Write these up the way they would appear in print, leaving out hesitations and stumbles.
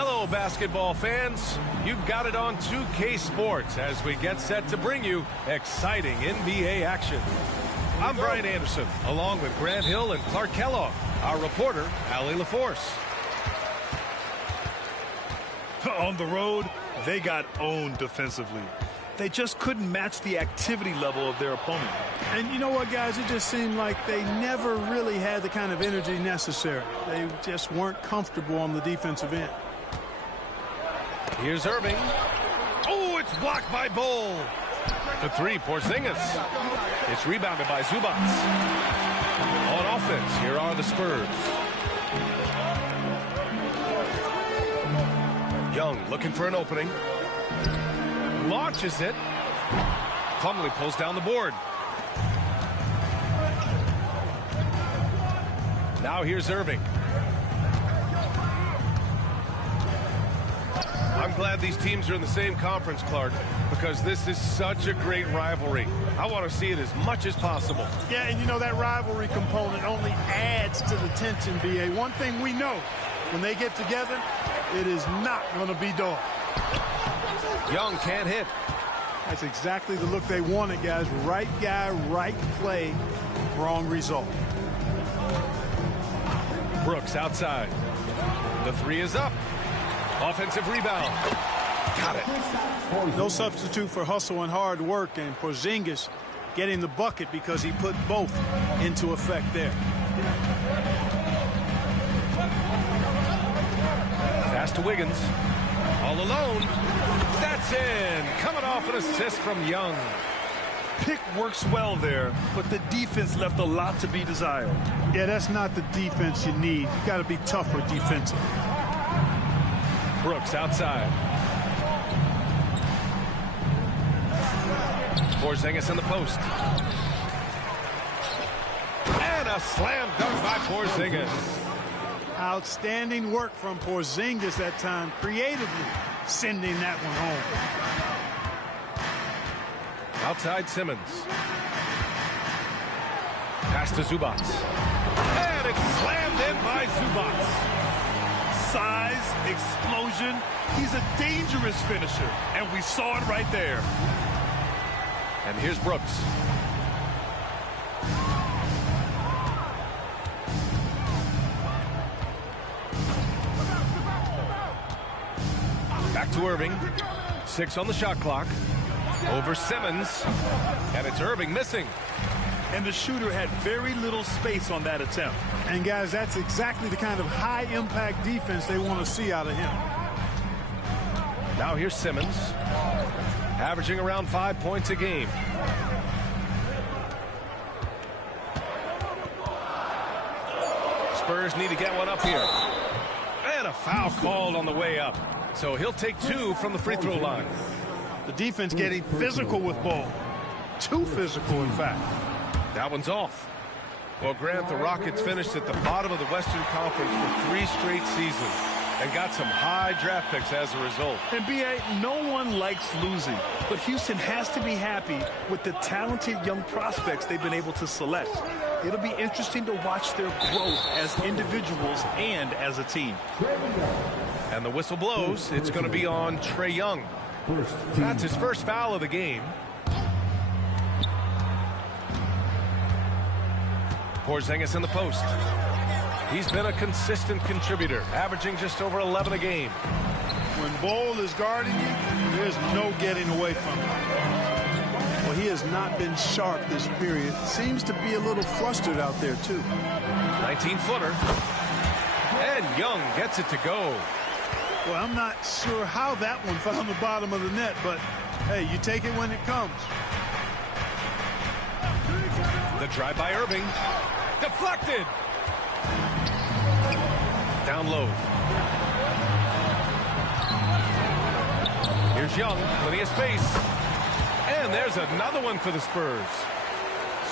Hello, basketball fans. You've got it on 2K Sports as we get set to bring you exciting NBA action. I'm Brian Anderson, along with Grant Hill and Clark Kellogg. Our reporter, Allie LaForce. On the road, they got owned defensively. They just couldn't match the activity level of their opponent. And you know what, guys? It just seemed like they never really had the kind of energy necessary. They just weren't comfortable on the defensive end. Here's Irving. Oh, it's blocked by Bull. The three, Porzingis. It's rebounded by Zubats. On offense, here are the Spurs. Young looking for an opening. Launches it. Plumlee pulls down the board. Now here's Irving. I'm glad these teams are in the same conference, Clark, because this is such a great rivalry. I want to see it as much as possible. Yeah, and you know that rivalry component only adds to the tension, B.A. One thing we know, when they get together, it is not going to be dull. Young can't hit. That's exactly the look they wanted, guys. Right guy, right play, wrong result. Brooks outside. The three is up. Offensive rebound. Got it. No substitute for hustle and hard work, and Porzingis getting the bucket because he put both into effect there. Pass to Wiggins. All alone. That's in. Coming off an assist from Young. Pick works well there, but the defense left a lot to be desired. Yeah, that's not the defense you need. You got to be tougher defensively. Brooks outside. Porzingis in the post. And a slam dunk by Porzingis. Outstanding work from Porzingis that time, creatively sending that one home. Outside Simmons. Pass to Zubats. And it's slammed in by Zubats. Size, explosion. He's a dangerous finisher, and we saw it right there. And here's Brooks. Back to Irving. 6 on the shot clock. Over Simmons. And it's Irving missing. And the shooter had very little space on that attempt. And, guys, that's exactly the kind of high-impact defense they want to see out of him. Now here's Simmons, averaging around 5 points a game. Spurs need to get one up here. And a foul called on the way up. So he'll take 2 from the free throw line. The defense getting physical with ball. Too physical, in fact. That one's off. Well, Grant, the Rockets finished at the bottom of the Western Conference for 3 straight seasons and got some high draft picks as a result. And B.A., no one likes losing, but Houston has to be happy with the talented young prospects they've been able to select. It'll be interesting to watch their growth as individuals and as a team. And the whistle blows. It's going to be on Trae Young. That's his first foul of the game. Porzingis in the post. He's been a consistent contributor, averaging just over 11 a game. When Bol is guarding you, there's no getting away from him. Well, he has not been sharp this period. Seems to be a little flustered out there, too. 19-footer. And Young gets it to go. Well, I'm not sure how that one found the bottom of the net, but, hey, you take it when it comes. The drive by Irving. Deflected. Down low. Here's Young. Plenty of space. And there's another one for the Spurs.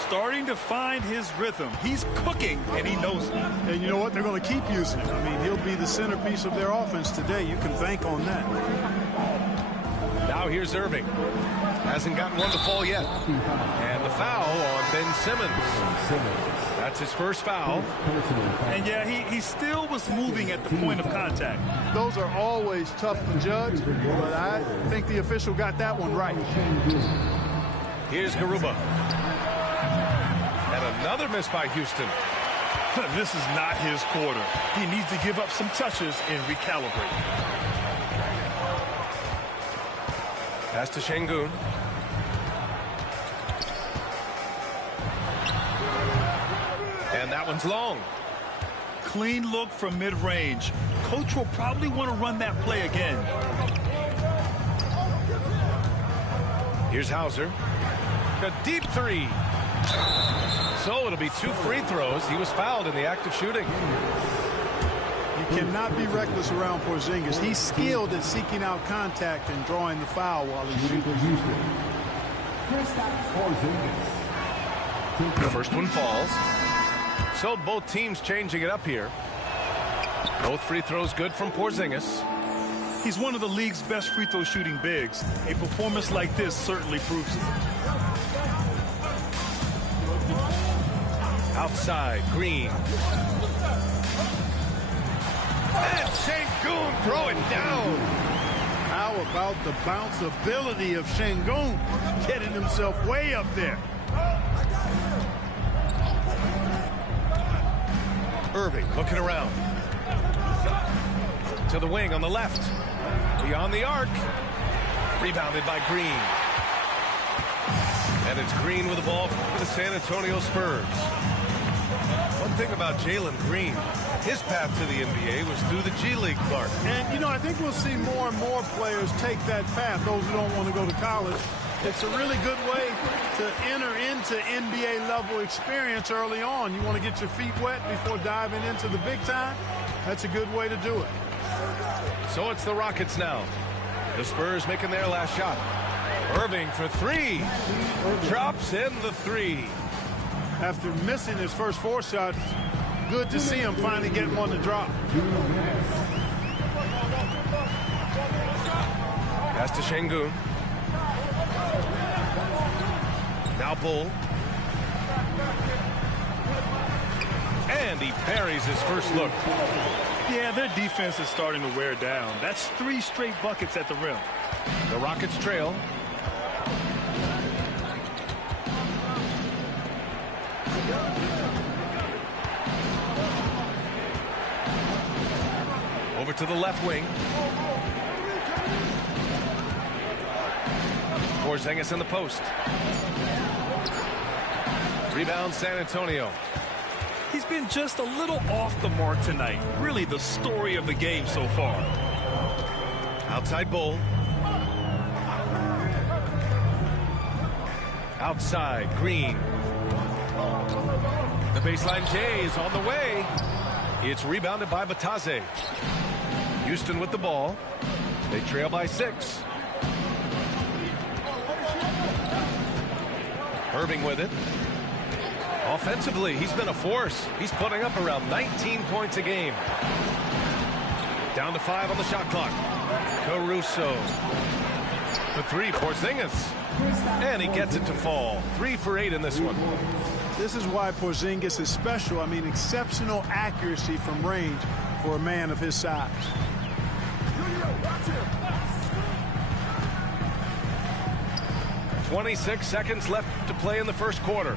Starting to find his rhythm. He's cooking, and he knows it. And you know what? They're going to keep using him. I mean, he'll be the centerpiece of their offense today. You can bank on that. Now here's Irving. Hasn't gotten one to fall yet. And the foul on Ben Simmons. That's his first foul. And yeah, he still was moving at the point of contact. Those are always tough to judge, but I think the official got that one right. Here's Garuba. And another miss by Houston. This is not his quarter. He needs to give up some touches and recalibrate. Pass to Şengün. And that one's long. Clean look from mid-range. Coach will probably want to run that play again. Here's Hauser. A deep three. So it'll be 2 free throws. He was fouled in the act of shooting. You cannot be reckless around Porzingis. He's skilled at seeking out contact and drawing the foul while he's shooting. The first one falls. So both teams changing it up here. Both free throws good from Porzingis. He's one of the league's best free throw shooting bigs. A performance like this certainly proves it. Outside, Green. And Şengün throw it down. How about the bounce ability of Şengün, getting himself way up there. Irving looking around. To the wing on the left. Beyond the arc. Rebounded by Green. And it's Green with the ball for the San Antonio Spurs. One thing about Jalen Green, his path to the NBA was through the G League, Clark. And, you know, I think we'll see more and more players take that path, those who don't want to go to college. It's a really good way to enter into NBA-level experience early on. You want to get your feet wet before diving into the big time? That's a good way to do it. So it's the Rockets now. The Spurs making their last shot. Irving for three. Drops in the three. After missing his first 4 shots, good to see him finally get one to drop. Pass to Şengün. Now Bull. And he parries his first look. Yeah, their defense is starting to wear down. That's 3 straight buckets at the rim. The Rockets trail. Over to the left wing. Porzingis in the post. Rebound San Antonio. He's been just a little off the mark tonight. Really the story of the game so far. Outside Bull. Outside Green. The baseline J is on the way. It's rebounded by Batase. Houston with the ball. They trail by 6. Irving with it. Offensively, he's been a force. He's putting up around 19 points a game. Down to 5 on the shot clock. Caruso. For 3, Porzingis. And he gets it to fall. 3 for 8 in this one. This is why Porzingis is special. I mean, exceptional accuracy from range for a man of his size. 26 seconds left to play in the first quarter.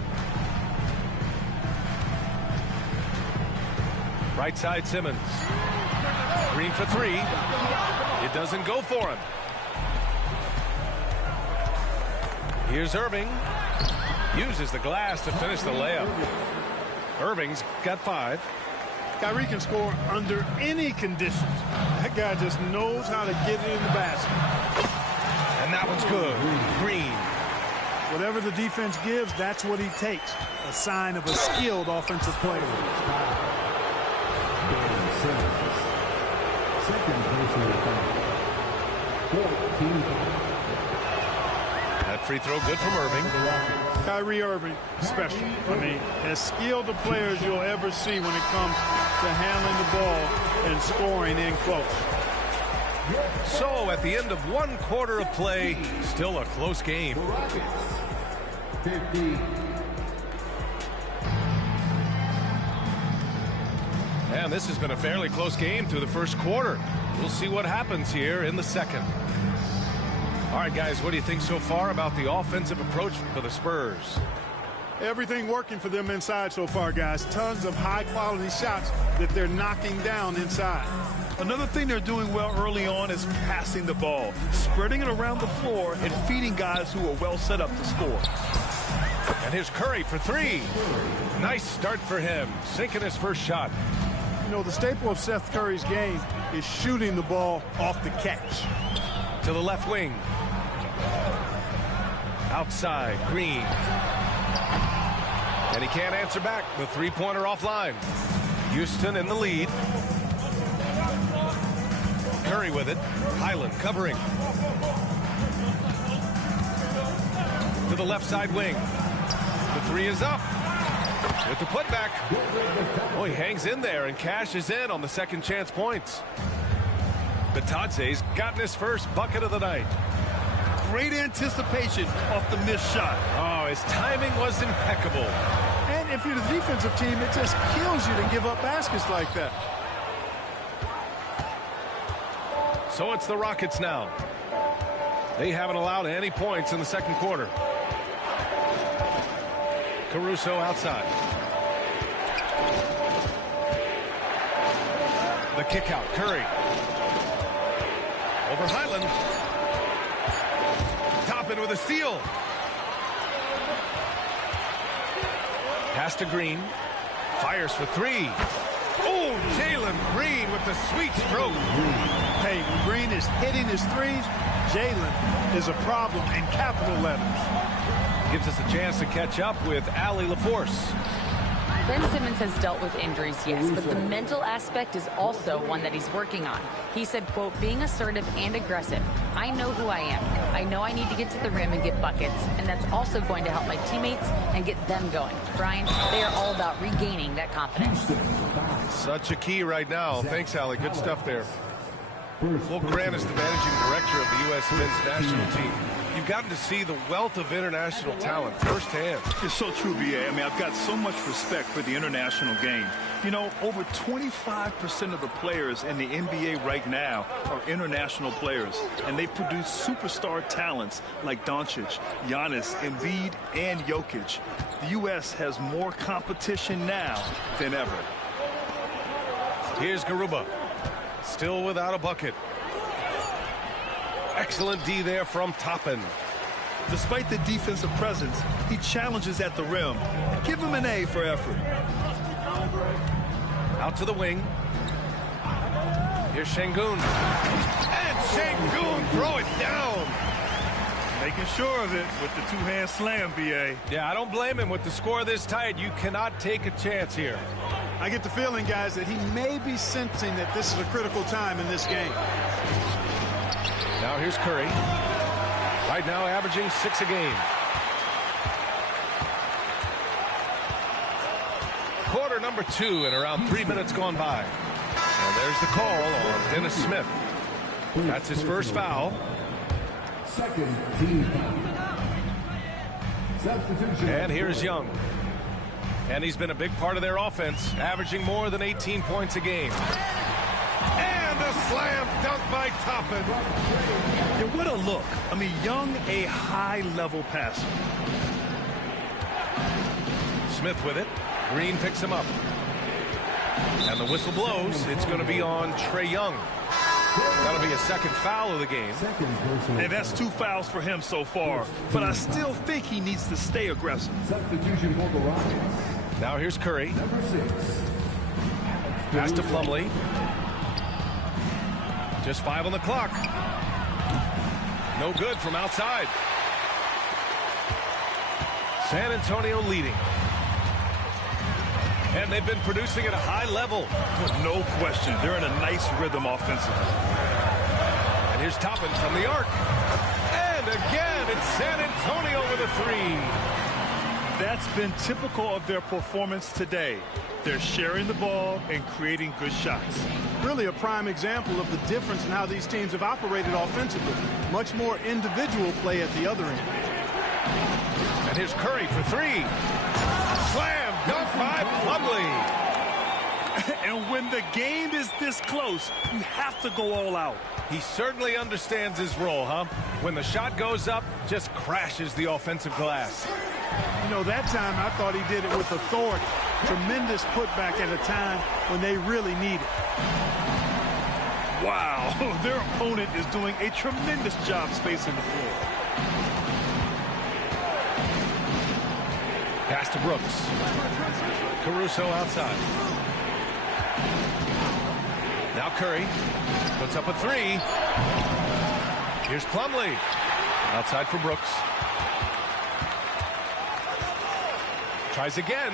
Right side Simmons. Green for three. It doesn't go for him. Here's Irving. Uses the glass to finish the layup. Irving's got 5. Kyrie can score under any conditions. That guy just knows how to get it in the basket. And that one's good. Green. Whatever the defense gives, that's what he takes. A sign of a skilled offensive player. Second personal foul. 14. That free throw good from Irving. Kyrie Irving, special. I mean, as skilled a player as you'll ever see when it comes to handling the ball and scoring in close. So at the end of one quarter of play, still a close game. 50. And this has been a fairly close game through the first quarter. We'll see what happens here in the second. All right, guys, what do you think so far about the offensive approach for the Spurs? Everything working for them inside so far, guys. Tons of high-quality shots that they're knocking down inside. Another thing they're doing well early on is passing the ball, spreading it around the floor and feeding guys who are well set up to score. And here's Curry for 3. Nice start for him, sinking his first shot. You know, the staple of Seth Curry's game is shooting the ball off the catch. To the left wing. Outside, Green. And he can't answer back. The three-pointer offline. Houston in the lead. Curry with it. Highland covering. To the left side wing. The 3 is up. With the putback. Oh, he hangs in there and cashes in on the second chance points. Batadze's gotten his first bucket of the night. Great anticipation off the missed shot. Oh, his timing was impeccable. And if you're the defensive team, it just kills you to give up baskets like that. So it's the Rockets now. They haven't allowed any points in the second quarter. Caruso outside. The kick out, Curry. Over Highland. Toppin with a steal. Pass to Green. Fires for 3. Oh, Jalen Green with the sweet stroke. Hey, when Green is hitting his threes, Jalen is a problem in capital letters. Gives us a chance to catch up with Allie LaForce. Ben Simmons has dealt with injuries, yes, but the mental aspect is also one that he's working on. He said, quote, being assertive and aggressive. I know who I am. I know I need to get to the rim and get buckets, and that's also going to help my teammates and get them going. Brian, they are all about regaining that confidence. Such a key right now. Thanks, Allie. Good stuff there. Will Grant is the managing director of the U.S. men's national team. You've gotten to see the wealth of international talent firsthand. It's so true, B.A. I mean, I've got so much respect for the international game. You know, over 25% of the players in the NBA right now are international players, and they produce superstar talents like Doncic, Giannis, Embiid, and Jokic. The U.S. has more competition now than ever. Here's Garuba. Still without a bucket. Excellent D there from Toppin. Despite the defensive presence, he challenges at the rim. Give him an A for effort. Out to the wing. Here's Şengün. And Şengün throw it down. Making sure of it with the two-hand slam, B.A. Yeah, I don't blame him. With the score this tight, you cannot take a chance here. I get the feeling, guys, that he may be sensing that this is a critical time in this game. Now here's Curry. Right now averaging 6 a game. Quarter number 2 and around 3 minutes gone by. And there's the call on Dennis Smith. That's his first foul. Second team foul. Substitution. And here's Young. And he's been a big part of their offense, averaging more than 18 points a game. And a slam dunk by Toppin. Yeah, what a look. I mean, Young, a high-level passer. Smith with it. Green picks him up. And the whistle blows. It's going to be on Trae Young. That'll be a second foul of the game. And that's 2 fouls for him so far. But I still think he needs to stay aggressive. Substitution for the Rockets. Now here's Curry. Number 6. Pass to Plumlee. Just 5 on the clock. No good from outside. San Antonio leading. And they've been producing at a high level. No question. They're in a nice rhythm offensively. And here's Toppin from the arc. And again, it's San Antonio with a 3. That's been typical of their performance today. They're sharing the ball and creating good shots. Really a prime example of the difference in how these teams have operated offensively. Much more individual play at the other end. And here's Curry for 3. Slam dunk by Plumlee. And when the game is this close, you have to go all out. He certainly understands his role, huh? When the shot goes up, just crashes the offensive glass. You know, that time I thought he did it with authority. Tremendous putback at a time when they really need it. Wow, their opponent is doing a tremendous job spacing the floor. Pass to Brooks. Caruso outside. Now Curry puts up a 3. Here's Plumlee. Outside for Brooks. Tries again.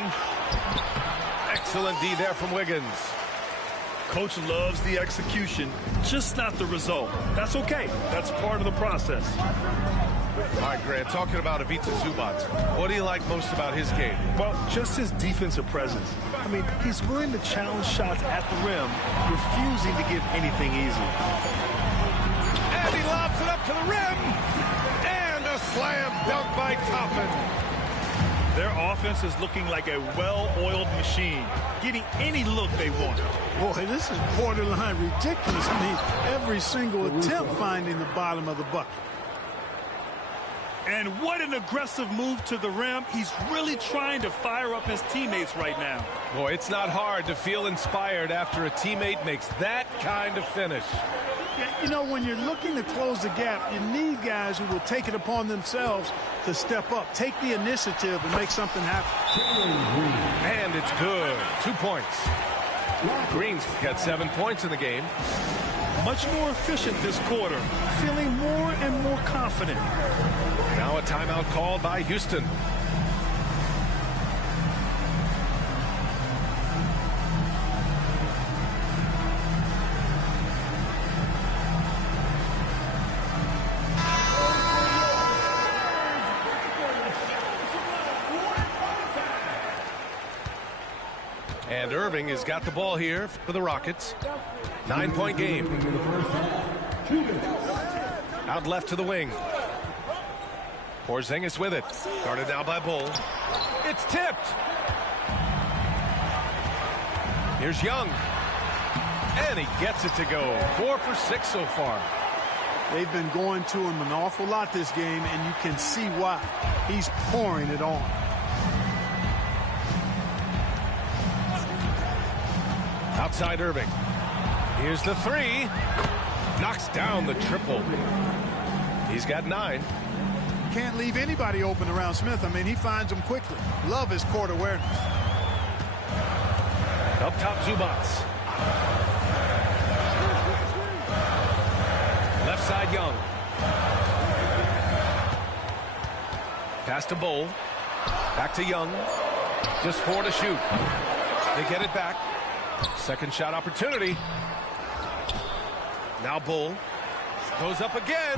Excellent D there from Wiggins. Coach loves the execution, just not the result. That's okay. That's part of the process. All right, Grant, talking about Ivica Zubac, what do you like most about his game? Well, just his defensive presence. I mean, he's willing to challenge shots at the rim, refusing to give anything easy. And he lobs it up to the rim. And a slam dunk by Toppin. Their offense is looking like a well-oiled machine, getting any look they want. Boy, this is borderline ridiculous. I mean, every single attempt finding the bottom of the bucket. And what an aggressive move to the rim. He's really trying to fire up his teammates right now. Boy, it's not hard to feel inspired after a teammate makes that kind of finish. Yeah, you know, when you're looking to close the gap, you need guys who will take it upon themselves to step up, take the initiative, and make something happen. And it's good. 2 points. Green's got 7 points in the game. Much more efficient this quarter, feeling more and more confident. Now a timeout called by Houston. And Irving has got the ball here for the Rockets. 9-point game. Out left to the wing. Porzingis with it. Guarded now by Bull. It's tipped. Here's Young. And he gets it to go. 4 for 6 so far. They've been going to him an awful lot this game, and you can see why. He's pouring it on. Outside Irving. Here's the 3. Knocks down the triple. He's got 9. Can't leave anybody open around Smith. I mean, he finds them quickly. Love his court awareness. Up top, Zubac. Left side, Young. Pass to Bull. Back to Young. Just 4 to shoot. They get it back. Second shot opportunity. Now Bull. Goes up again.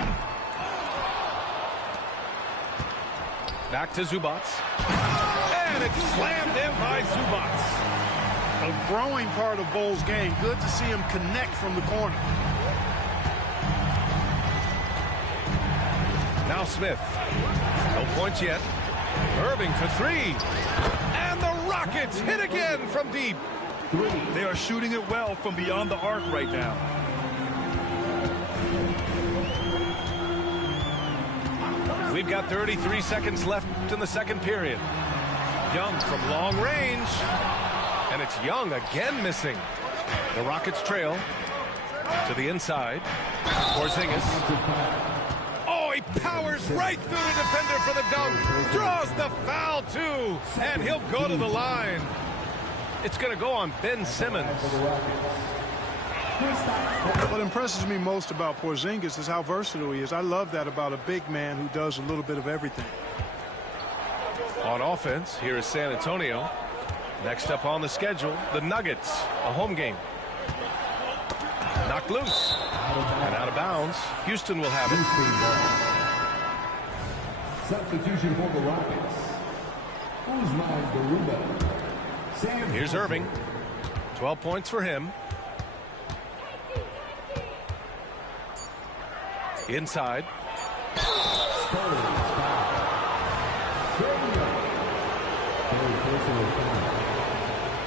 Back to Zubac. And it's slammed in by Zubac. A growing part of Bull's game. Good to see him connect from the corner. Now Smith. No points yet. Irving for 3. And the Rockets hit again from deep. They are shooting it well from beyond the arc right now. we've got 33 seconds left in the second period. Young from long range. And it's Young again missing. The Rockets trail to the inside. Porzingis. Oh, he powers right through the defender for the dunk. Draws the foul, too. And he'll go to the line. It's going to go on Ben Simmons. What impresses me most about Porzingis is how versatile he is. I love that about a big man who does a little bit of everything. On offense, here is San Antonio. Next up on the schedule, the Nuggets, a home game. Knocked loose and out of bounds. Houston will have it. Substitution for the Rockets. Usman Garuba. Here's Irving. 12 points for him. Inside.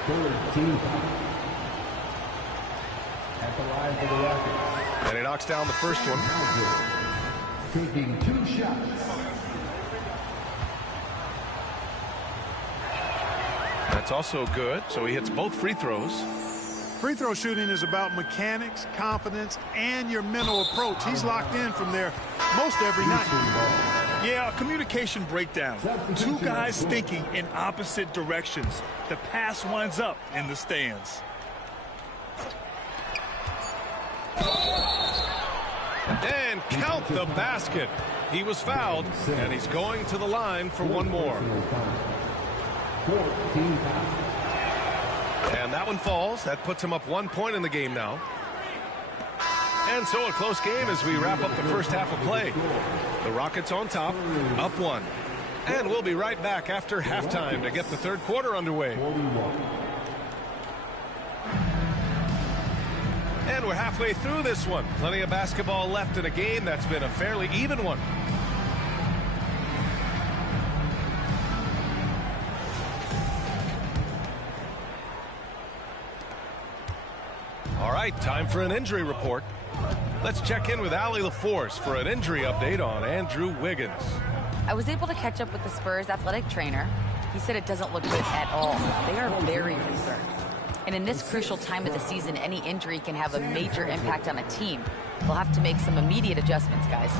Third team foul. At the line for the Rockets. And he knocks down the first one. Taking 2 shots. That's also good. So he hits both free throws. Free throw shooting is about mechanics, confidence, and your mental approach. He's locked in from there most every night. Yeah, a communication breakdown. 2 guys thinking in opposite directions. The pass winds up in the stands. And count the basket. He was fouled, and he's going to the line for one more. And that one falls. That puts him up 1 point in the game now. And so a close game as we wrap up the first half of play. The Rockets on top, up 1. And we'll be right back after halftime to get the third quarter underway. And we're halfway through this one. Plenty of basketball left in a game that's been a fairly even one. All right, time for an injury report. Let's check in with Allie LaForce for an injury update on Andrew Wiggins. I was able to catch up with the Spurs athletic trainer. He said it doesn't look good at all. They are very concerned. And in this crucial time of the season, any injury can have a major impact on a team. They'll have to make some immediate adjustments, guys.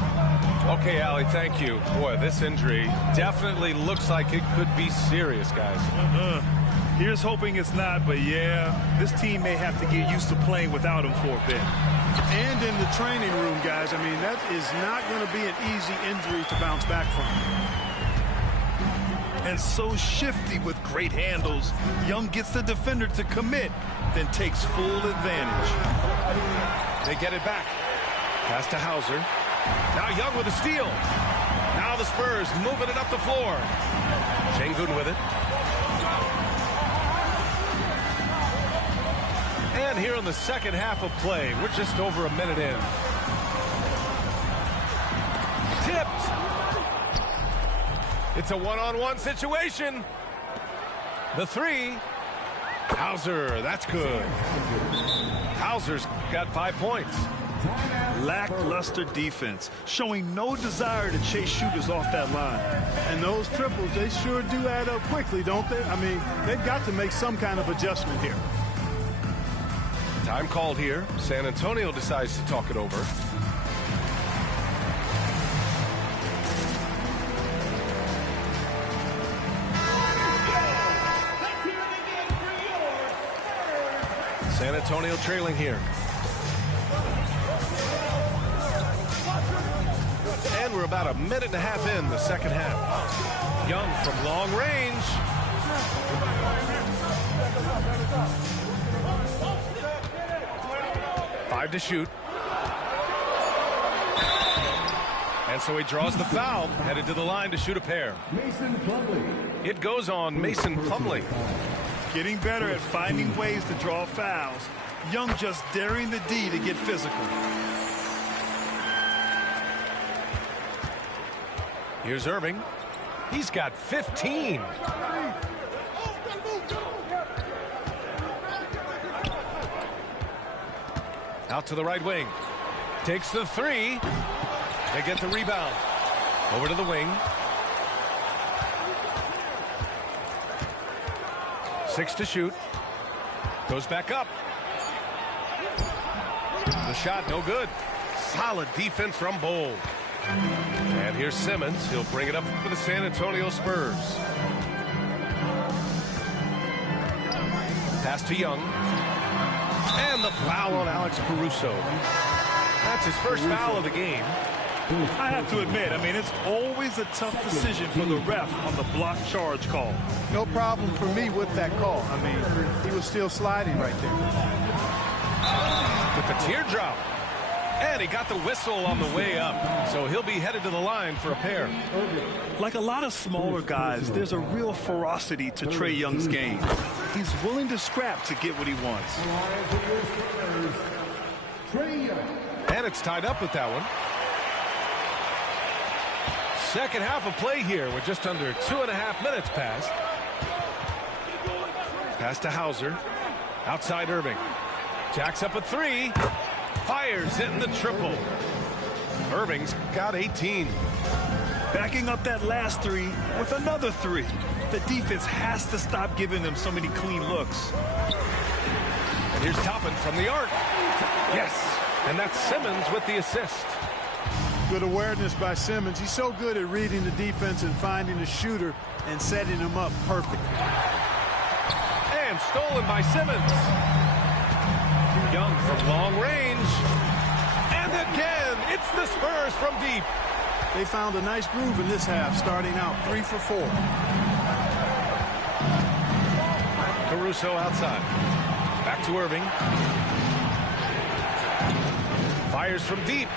Okay, Allie, thank you. Boy, this injury definitely looks like it could be serious, guys. Here's hoping it's not, but yeah, this team may have to get used to playing without him for a bit. And in the training room, guys, I mean, that is not going to be an easy injury to bounce back from. And so shifty with great handles. Young gets the defender to commit, then takes full advantage. They get it back. Pass to Hauser. Now Young with a steal. Now the Spurs moving it up the floor. Şengün with it. And here in the second half of play, we're just over a minute in. Tipped. It's a one-on-one situation. The three. Hauser, that's good. Hauser's got 5 points. Lackluster defense, showing no desire to chase shooters off that line. And those triples, they sure do add up quickly, don't they? I mean, they've got to make some kind of adjustment here. Time called here. San Antonio decides to talk it over. San Antonio trailing here. And we're about a minute and a half in the second half. Young from long range. Five to shoot. And so he draws the foul, headed to the line to shoot a pair. Mason Plumlee. It goes on Mason Plumlee. Getting better at finding ways to draw fouls. Young just daring the D to get physical. Here's Irving. He's got 15. Out to the right wing. Takes the three. They get the rebound. Over to the wing. 6 to shoot. Goes back up. The shot no good. Solid defense from Bowl. And here's Simmons. He'll bring it up for the San Antonio Spurs. Pass to Young. And the foul on Alex Caruso. That's his first foul of the game. I have to admit, I mean, it's always a tough decision for the ref on the block charge call. No problem for me with that call. I mean, he was still sliding right there. With the teardrop. And he got the whistle on the way up. So he'll be headed to the line for a pair. Like a lot of smaller guys, there's a real ferocity to Trae Young's game. He's willing to scrap to get what he wants. And it's tied up with that one. Second half of play here with just under 2.5 minutes passed. Pass to Hauser. Outside Irving. Jacks up a 3. Fires hitting the triple. Irving's got 18. Backing up that last 3 with another 3. The defense has to stop giving them so many clean looks. And here's Toppin from the arc. Yes. And that's Simmons with the assist. Good awareness by Simmons. He's so good at reading the defense and finding a shooter and setting him up perfect. And stolen by Simmons. Young from long range. And again, it's the Spurs from deep. They found a nice groove in this half, starting out 3 for 4. Caruso outside. Back to Irving. Fires from deep.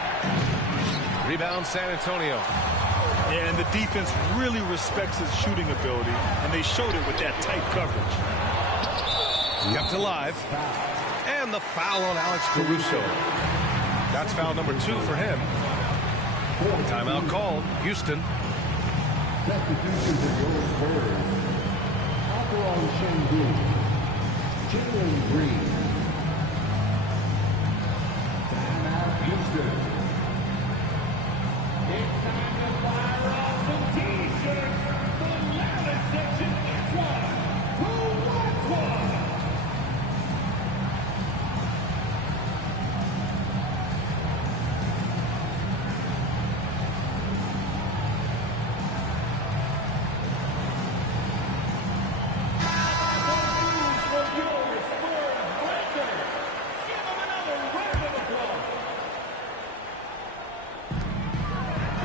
Rebound San Antonio. Yeah, and the defense really respects his shooting ability, and they showed it with that tight coverage. Kept alive. And the foul on Alex Caruso. That's foul number 2 for him. Timeout called. Houston. Substitutions for your Spurs. Alperon Şengün. Jalen Green. Timeout Houston. It's time to fire off some T-shirts. The loudest section gets one. Who wants one?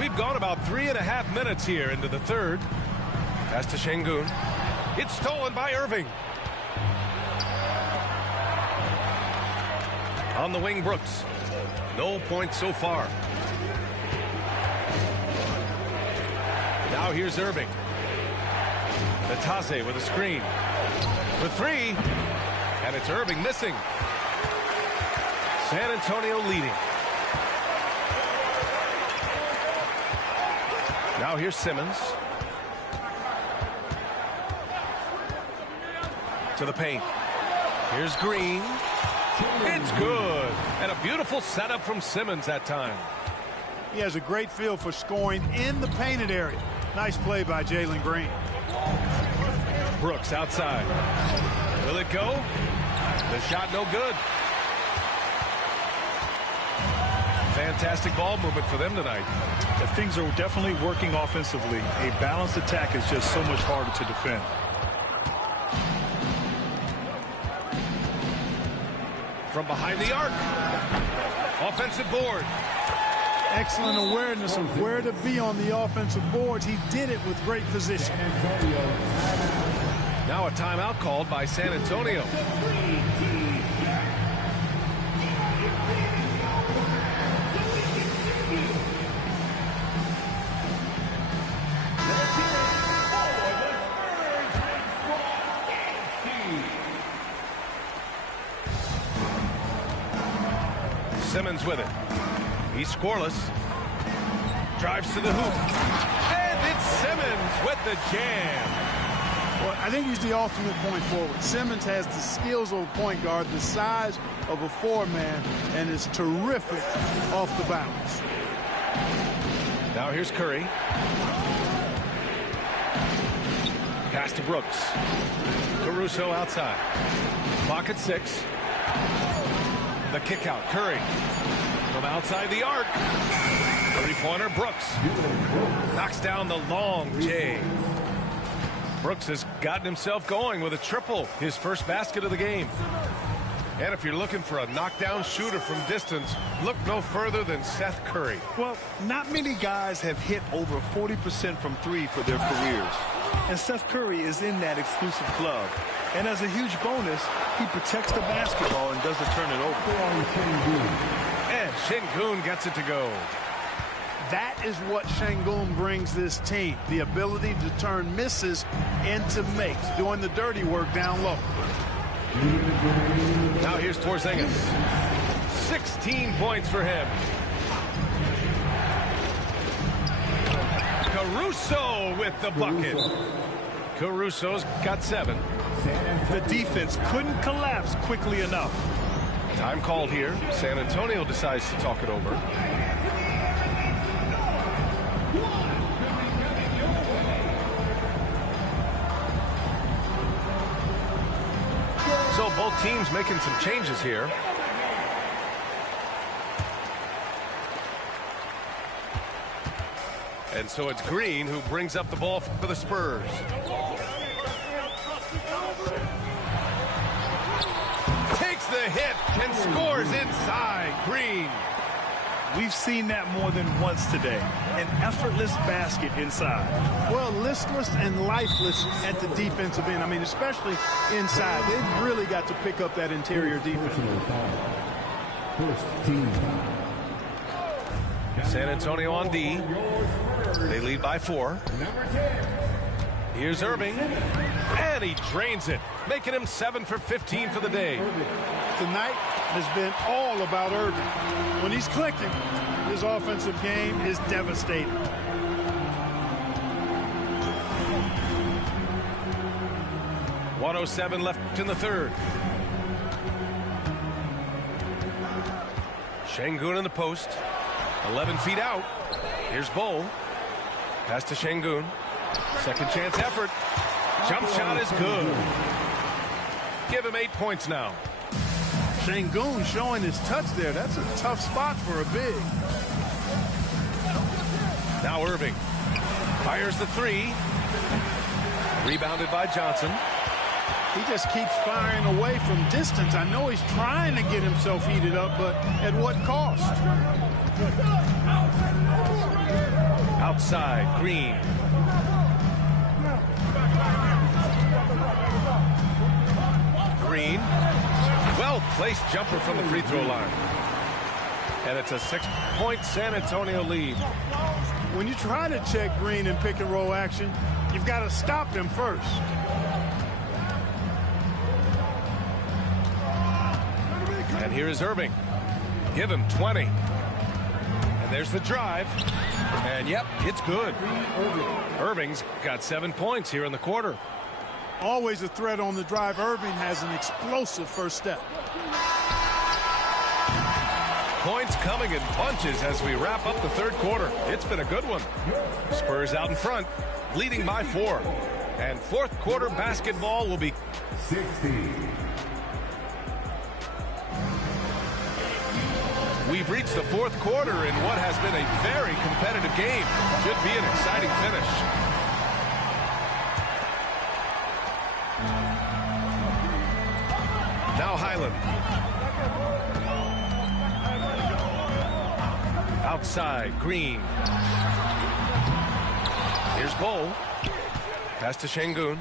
We've gone about 3.5 minutes here into the third. Pass to Şengün. It's stolen by Irving. On the wing, Brooks. No points so far. Now here's Irving. Natase with a screen. For 3. And it's Irving missing. San Antonio leading. Now here's Simmons. To the paint. Here's Green. It's good. And a beautiful setup from Simmons that time. He has a great feel for scoring in the painted area. Nice play by Jalen Green. Brooks outside. Will it go? The shot no good. Fantastic ball movement for them tonight. Things are definitely working offensively. A balanced attack is just so much harder to defend. From behind the arc. Offensive board. Excellent awareness of where to be on the offensive boards. He did it with great position. Now a timeout called by San Antonio. Simmons with it. He's scoreless. Drives to the hoop. And it's Simmons with the jam. Well, I think he's the ultimate point forward. Simmons has the skills of a point guard, the size of a 4-man, and is terrific off the bounce. Now here's Curry. Pass to Brooks. Caruso outside. Clock at 6. The kick out. Curry from outside the arc. Three-pointer. Brooks knocks down the long J. Brooks has gotten himself going with a triple, his first basket of the game. And if you're looking for a knockdown shooter from distance, look no further than Seth Curry. Well, not many guys have hit over 40% from 3 for their careers. And Seth Curry is in that exclusive club. And as a huge bonus, he protects the basketball and doesn't turn it over. And Şengün gets it to go. That is what Şengün brings this team, the ability to turn misses into makes, doing the dirty work down low. Now here's Porzingis. 16 points for him. Caruso with the bucket. Caruso's got 7. The defense couldn't collapse quickly enough. Time called here. San Antonio decides to talk it over. So both teams making some changes here. And so it's Green who brings up the ball for the Spurs. Takes the hit and scores inside. Green. We've seen that more than once today. An effortless basket inside. Well, listless and lifeless at the defensive end. I mean, especially inside. They've really got to pick up that interior defense. San Antonio on D. They lead by 4. Here's Irving. And he drains it, making him 7 for 15 for the day. Tonight has been all about Irving. When he's clicking, his offensive game is devastating. .107 left in the third. Şengün in the post. 11 feet out. Here's Bol. Pass to Şengün. Second chance effort. Jump shot is good. Give him 8 points now. Şengün showing his touch there. That's a tough spot for a big. Now Irving fires the 3. Rebounded by Johnson. He just keeps firing away from distance. I know he's trying to get himself heated up, but at what cost? Outside, Green. Green. Well-placed jumper from the free throw line. And it's a 6-point San Antonio lead. When you try to check Green in pick and roll action, you've got to stop him first. And here is Irving. Give him 20. And there's the drive. And yep, it's good. Irving's got 7 points here in the quarter. Always a threat on the drive. Irving has an explosive first step. Points coming in bunches as we wrap up the third quarter. It's been a good one. Spurs out in front, leading by 4. And fourth quarter basketball will be 60. We've reached the fourth quarter in what has been a very competitive game. Should be an exciting finish. Now Highland. Outside, Green. Here's Bol. Pass to Şengün.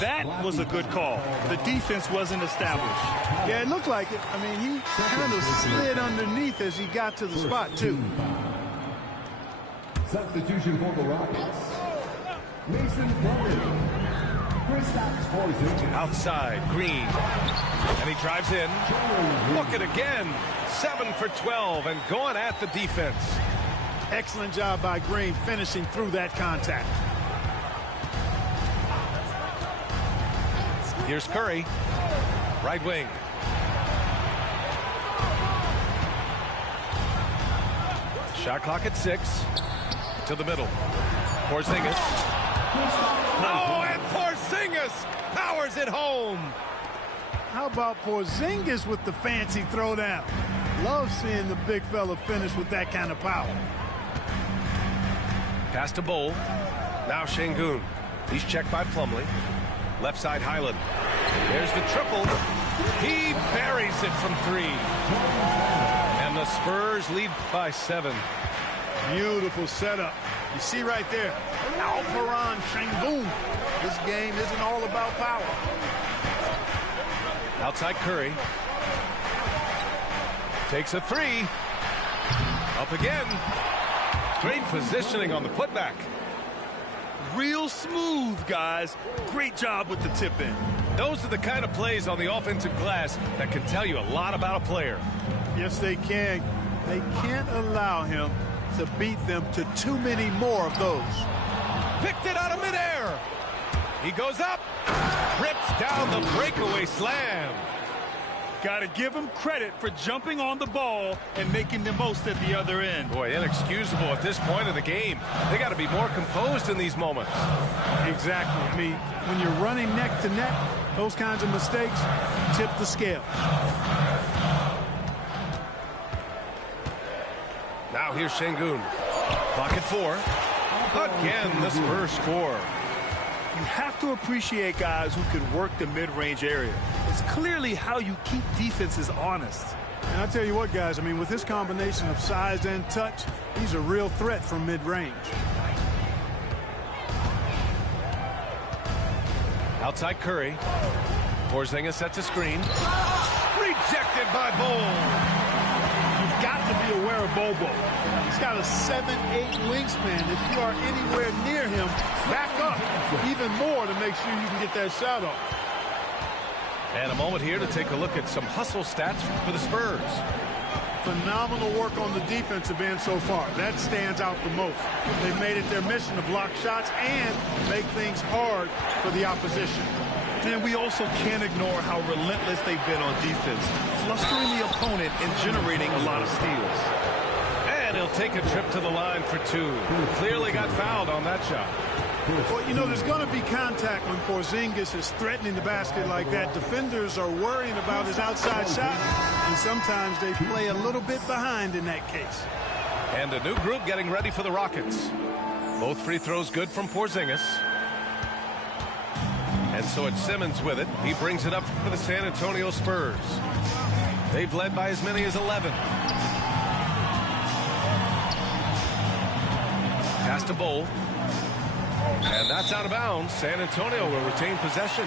That was a good call. The defense wasn't established. Yeah, it looked like it. I mean, he kind of slid underneath as he got to the spot, too. Substitution for the Rockets. Mason Plumlee. Outside, Green. And he drives in. Look at again. 7 for 12 and going at the defense. Excellent job by Green finishing through that contact. Here's Curry. Right wing. Shot clock at 6. To the middle. Porzingis. Oh, and Porzingis powers it home. How about Porzingis with the fancy throwdown? Love seeing the big fella finish with that kind of power. Pass to Bowl. Now Şengün. He's checked by Plumlee. Left side Highland. There's the triple. He buries it from 3. And the Spurs lead by 7. Beautiful setup. You see right there, Alperen Şengün. This game isn't all about power. Outside Curry. Takes a 3. Up again. Great positioning on the putback. Real smooth, guys. Great job with the tip in. Those are the kind of plays on the offensive glass that can tell you a lot about a player. Yes, they can. They can't allow him to beat them to too many more of those. Picked it out of midair. He goes up. Rips down the breakaway slam. Got to give him credit for jumping on the ball and making the most at the other end. Boy, inexcusable at this point of the game. They got to be more composed in these moments. Exactly. I mean, when you're running neck to neck, those kinds of mistakes tip the scale. Now here's Şengün. Clock at 4. Again, the Spurs score. You have to appreciate guys who can work the mid-range area. It's clearly how you keep defenses honest. And I tell you what, guys, I mean, with this combination of size and touch, he's a real threat from mid-range. Outside Curry. Porzingis sets a screen. Rejected by Bowl. You've got to be aware of Bobo. He's got a 7'8" wingspan. If you are anywhere near him, back up even more to make sure you can get that shot off. And a moment here to take a look at some hustle stats for the Spurs. Phenomenal work on the defensive end so far. That stands out the most. They've made it their mission to block shots and make things hard for the opposition. And we also can't ignore how relentless they've been on defense, flustering the opponent and generating a lot of steals. And he'll take a trip to the line for 2. Clearly got fouled on that shot. Well, you know, there's going to be contact when Porzingis is threatening the basket like that. Defenders are worrying about his outside shot, and sometimes they play a little bit behind in that case. And a new group getting ready for the Rockets. Both free throws good from Porzingis. And so it's Simmons with it. He brings it up for the San Antonio Spurs. They've led by as many as 11. Pass to Bowl. And that's out of bounds. San Antonio will retain possession.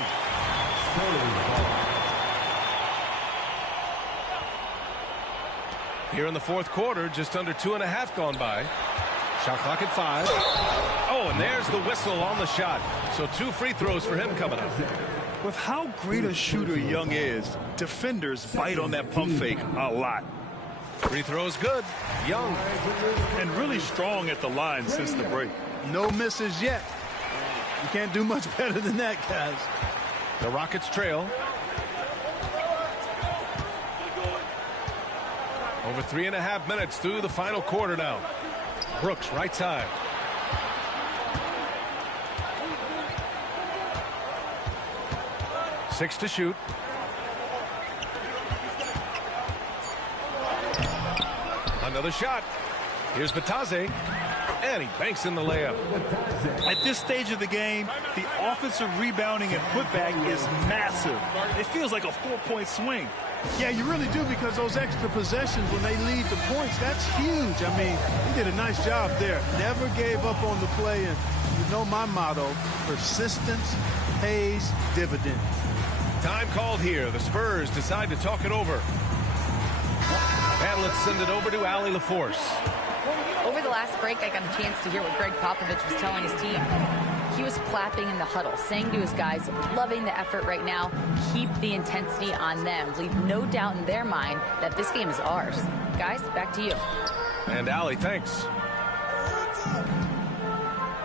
Here in the fourth quarter, just under 2.5 gone by. Shot clock at 5. Oh, and there's the whistle on the shot. So 2 free throws for him coming up. With how great a shooter Young is, defenders bite on that pump fake a lot. Free throws good. Young. And really strong at the line since the break. No misses yet. You can't do much better than that, guys. The Rockets trail. Over 3.5 minutes through the final quarter now. Brooks, right side. Six to shoot. Another shot. Here's Batase. And he banks in the layup. At this stage of the game, the offensive rebounding and putback is massive. It feels like a 4-point swing. Yeah, you really do, because those extra possessions when they lead to points, that's huge. I mean, he did a nice job there. Never gave up on the play, and you know my motto, persistence pays dividends. Time called here. The Spurs decide to talk it over. And let's send it over to Allie LaForce. Over the last break, I got a chance to hear what Greg Popovich was telling his team. He was clapping in the huddle, saying to his guys, loving the effort right now, keep the intensity on them. Leave no doubt in their mind that this game is ours. Guys, back to you. And Allie, thanks.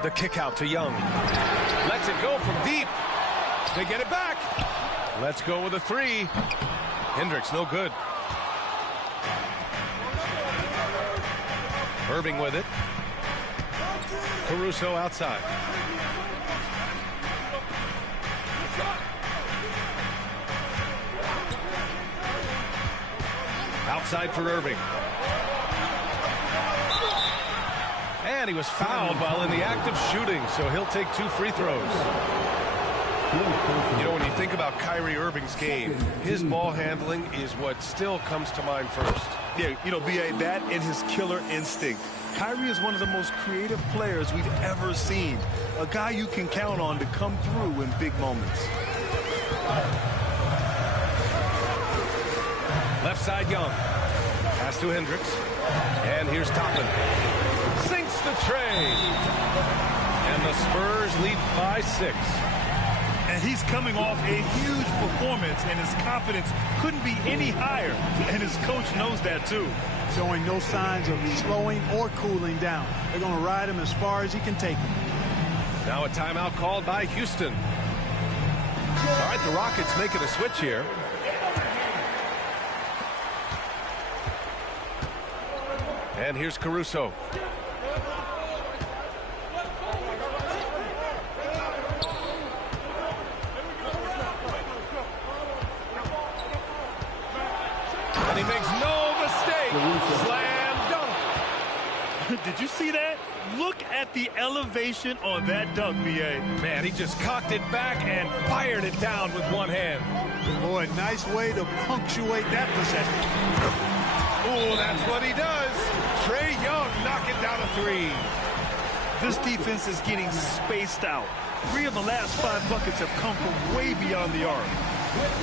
The kick out to Young. Lets it go from deep. They get it back. Let's go with a 3. Hendricks, no good. Irving with it. Caruso outside. Outside for Irving. And he was fouled while in the act of shooting, so he'll take 2 free throws. You know, when you think about Kyrie Irving's game, his ball handling is what still comes to mind first. Yeah, you know, B.A., that and his killer instinct. Kyrie is one of the most creative players we've ever seen. A guy you can count on to come through in big moments. Left side, Young. Pass to Hendricks. And here's Toppin. Sinks the tray. And the Spurs lead by 6. And he's coming off a huge performance, and his confidence couldn't be any higher. And his coach knows that, too. Showing no signs of slowing or cooling down. They're going to ride him as far as he can take him. Now a timeout called by Houston. All right, the Rockets making a switch here. And here's Caruso. And he makes no mistake. Slam dunk. Did you see that? Look at the elevation on that dunk, B.A. Man, he just cocked it back and fired it down with one hand. Boy, nice way to punctuate that possession. Oh, that's what he does. Trae Young knocking down a 3. This defense is getting spaced out. 3 of the last 5 buckets have come from way beyond the arc.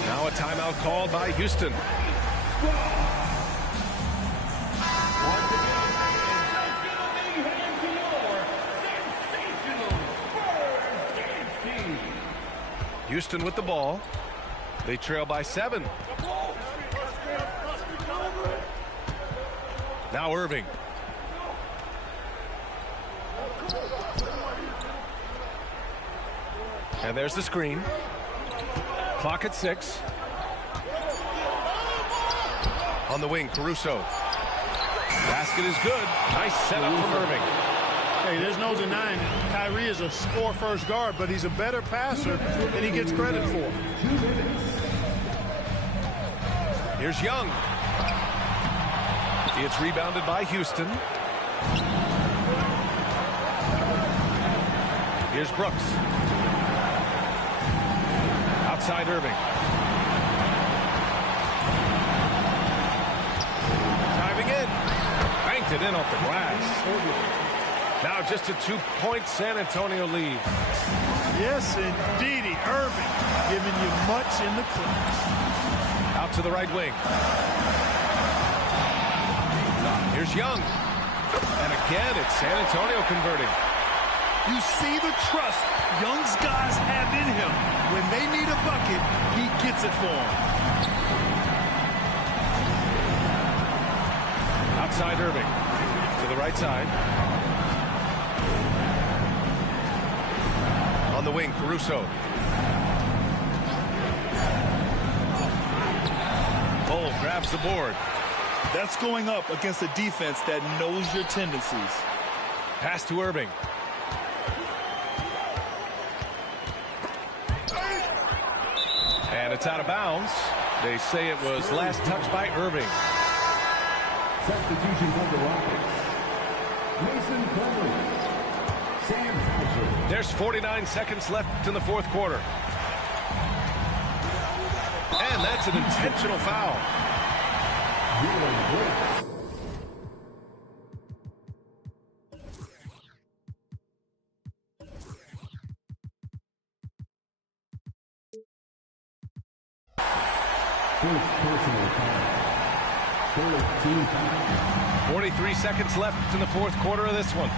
Now a timeout called by Houston. Houston with the ball. They trail by 7. Now Irving. And there's the screen. Clock at 6. On the wing, Caruso. Basket is good. Nice setup from Irving. Hey, there's no denying it. Kyrie is a score-first guard, but he's a better passer than he gets credit for. Here's Young. It's rebounded by Houston. Here's Brooks. Outside Irving. Driving in. Banked it in off the glass. Now just a 2-point San Antonio lead. Yes, indeedy. Irving giving you much in the class. Out to the right wing. Here's Young. And again, it's San Antonio converting. You see the trust Young's guys have in him. When they need a bucket, he gets it for them. Outside Irving. To the right side. On the wing, Caruso. Cole grabs the board. That's going up against a defense that knows your tendencies. Pass to Irving. And it's out of bounds. They say it was last touched by Irving. Substitution for the Rockets. Mason Plumlee. Sam Hauser. There's 49 seconds left in the fourth quarter. And that's an intentional foul. First personal foul. 43 seconds left in the fourth quarter of this one.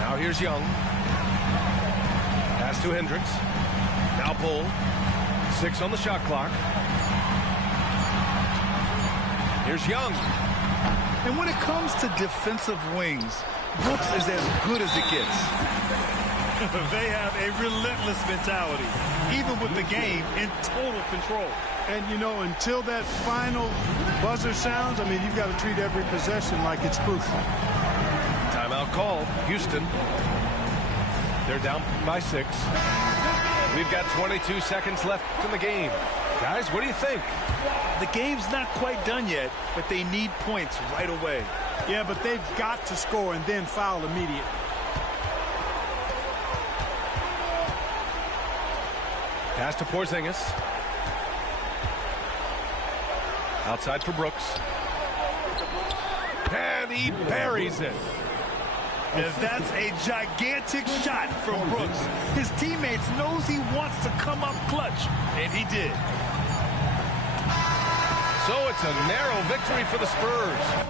Now here's Young. Pass to Hendricks. Now Bull. 6 on the shot clock. Here's Young. And when it comes to defensive wings, Brooks is as good as it gets. They have a relentless mentality. even with the game in total control. And, you know, until that final buzzer sounds, I mean, you've got to treat every possession like it's crucial. Timeout call, Houston. They're down by 6. We've got 22 seconds left in the game. Guys, what do you think? The game's not quite done yet, but they need points right away. Yeah, but they've got to score and then foul immediately. Pass to Porzingis. Outside for Brooks. And he buries it. And that's a gigantic shot from Brooks. His teammates knows he wants to come up clutch, and he did. So it's a narrow victory for the Spurs.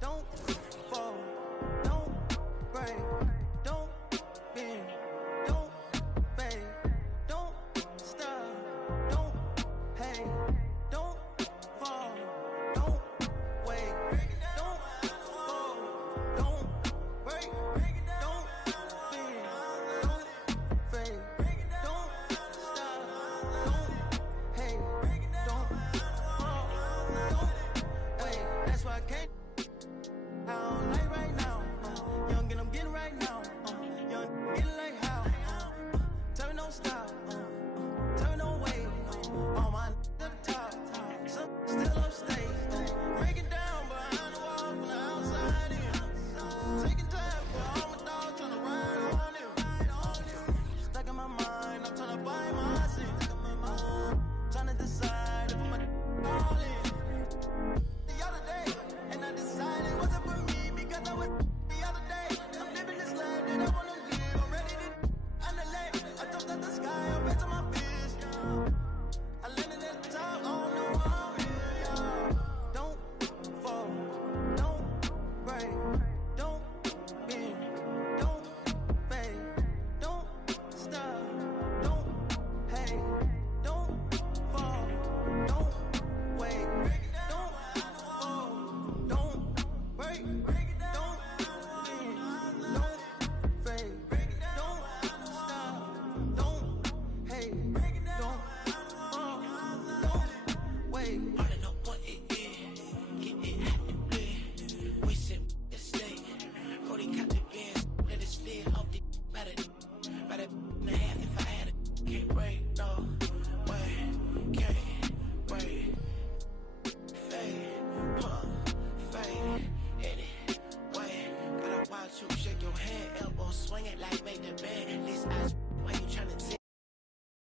Don't fall, don't break, don't bend, don't fade, don't stop, don't hate, don't fall, don't wait, don't fall, don't break, don't bend, don't fade, don't stop, don't hate, don't fall, don't wait. That's why I can't. I don't like right now, young and I'm getting right now, young getting like how, tell me no stop, tell me no way, on my to the top.